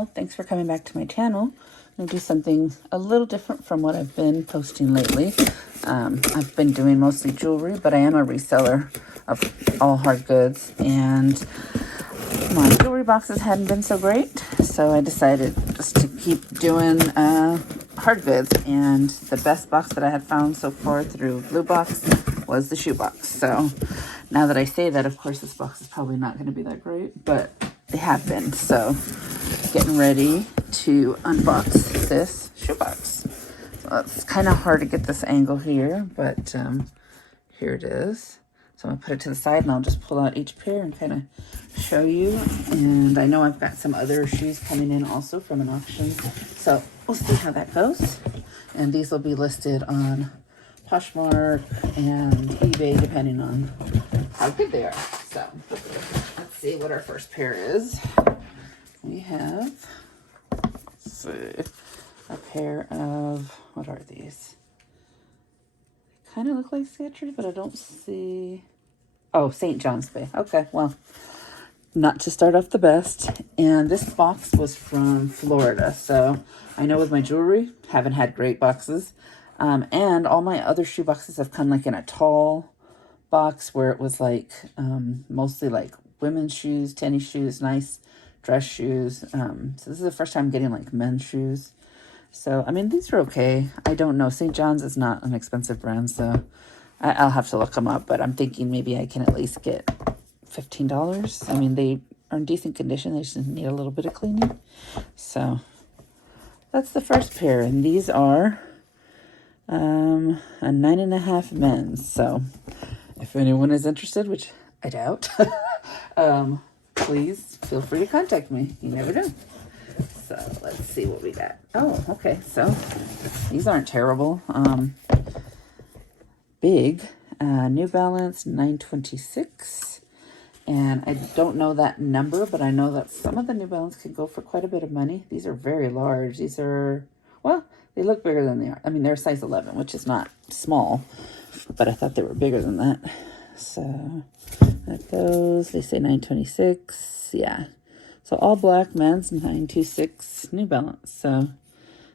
Hello, thanks for coming back to my channel. I'm going to do something a little different from what I've been posting lately. I've been doing mostly jewelry, but I am a reseller of all hard goods, and my jewelry boxes hadn't been so great, so I decided just to keep doing hard goods, and the best box that I had found so far through Bluebox was the shoe box. So now that I say that, of course, this box is probably not going to be that great, but they have been. So getting ready to unbox this shoebox. So it's kind of hard to get this angle here, but here it is. So I'm gonna put it to the side and I'll just pull out each pair and kind of show you. And I know I've got some other shoes coming in also from an auction, so we'll see how that goes. And these will be listed on Poshmark and eBay depending on how good they are. So let's see what our first pair is. We have, let's see, a pair of, what are these? Kind of look like Skechers, but I don't see, oh, St. John's Bay. Okay, well, not to start off the best. And this box was from Florida, so I know with my jewelry, haven't had great boxes. And all my other shoe boxes have come like in a tall box where it was like mostly like women's shoes, tennis shoes, nice dress shoes. So this is the first time getting like men's shoes. So, I mean, these are okay. I don't know. St. John's is not an expensive brand, so I'll have to look them up. But I'm thinking maybe I can at least get $15. I mean, they are in decent condition. They just need a little bit of cleaning. So that's the first pair. And these are a 9.5 men's. So if anyone is interested, which I doubt, please feel free to contact me. You never know. So let's see what we got. Oh, okay. So these aren't terrible. Big New Balance 926. And I don't know that number, but I know that some of the New Balance can go for quite a bit of money. These are very large. These are, well, they look bigger than they are. I mean, they're size 11, which is not small, but I thought they were bigger than that. So that goes, they say 926. Yeah. So all black men's 926 New Balance. So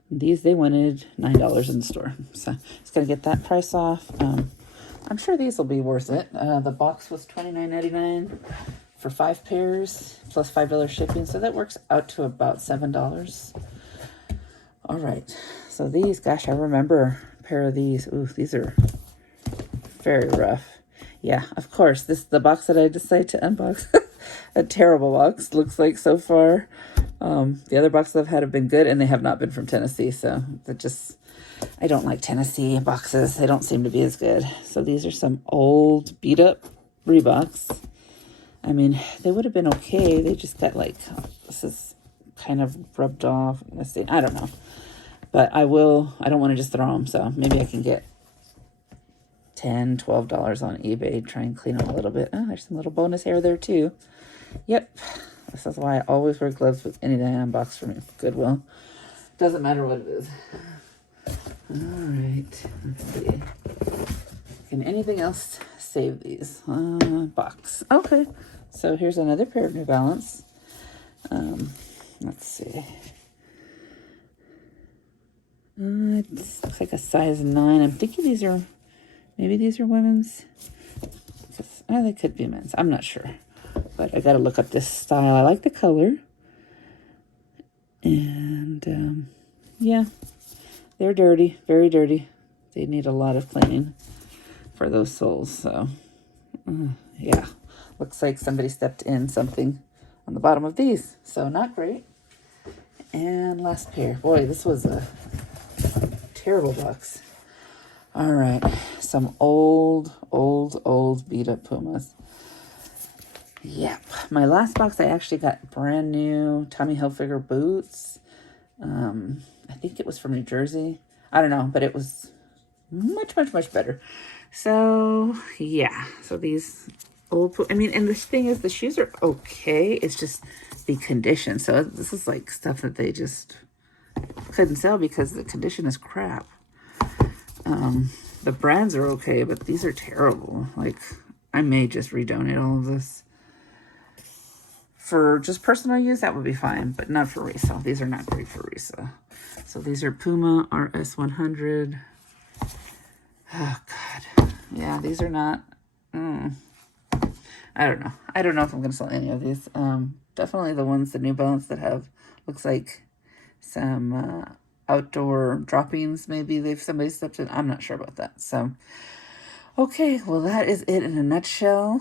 these, they wanted $9 in the store. So it's going to get that price off. I'm sure these will be worth it. The box was $29.99 for 5 pairs plus $5 shipping. So that works out to about $7. All right. So these, gosh, I remember a pair of these. Ooh, these are very rough. Yeah, of course. This is the box that I decided to unbox. A terrible box, looks like so far. The other boxes I've had have been good, and they have not been from Tennessee. So they're just, I don't like Tennessee boxes. They don't seem to be as good. So these are some old beat up Reeboks. I mean, they would have been okay. They just got like, this is kind of rubbed off. Let's see, I don't know. But I don't want to just throw them. So maybe I can get $10, $12 on eBay, try and clean them a little bit. Oh, there's some little bonus hair there too. Yep, this is why I always wear gloves with anything I unbox from Goodwill. Doesn't matter what it is. All right, let's see. Can anything else save these? Box. Okay, so here's another pair of New Balance. Let's see. It looks like a size 9. I'm thinking these are, maybe these are women's. Oh, they could be men's. I'm not sure. But I got to look up this style. I like the color. And, yeah. They're dirty. Very dirty. They need a lot of cleaning for those soles. So, yeah. Looks like somebody stepped in something on the bottom of these. So, not great. And last pair. Boy, this was a terrible box. All right, some old beat up Pumas. Yep, my last box I actually got brand new Tommy Hilfiger boots. I think it was from New Jersey. I don't know, but it was much better. So yeah, so these old, I mean, and the thing is, the shoes are okay. It's just the condition. So this is like stuff that they just couldn't sell because the condition is crap. The brands are okay, but these are terrible. Like, I may just redonate all of this. For just personal use, that would be fine, but not for resale. These are not great for resale. So these are Puma RS100. Oh, God. Yeah, these are not... I don't know. I don't know if I'm going to sell any of these. Definitely the ones, the New Balance that have, looks like some outdoor droppings. Maybe somebody stepped in. I'm not sure about that. So, okay. Well, that is it in a nutshell.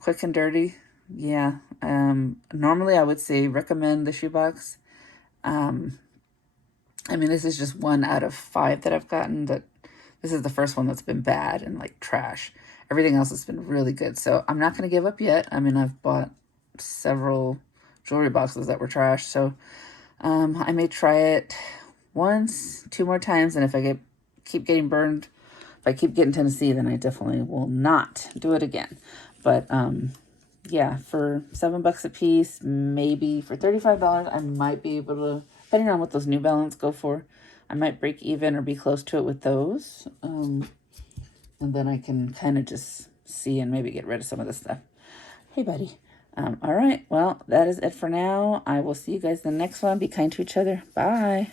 Quick and dirty. Yeah. Normally I would say recommend the shoebox. I mean, this is just 1 out of 5 that I've gotten. This is the first one that's been bad and like trash. Everything else has been really good. So I'm not going to give up yet. I mean, I've bought several jewelry boxes that were trash. So I may try it once, 2 more times. And if I keep getting burned, if I keep getting Tennessee, then I definitely will not do it again. But yeah, for $7 a piece, maybe for $35, I might be able to, depending on what those New Balance go for, I might break even or be close to it with those. And then I can kind of just see and maybe get rid of some of this stuff. Hey, buddy. All right. Well, that is it for now. I will see you guys in the next one. Be kind to each other. Bye.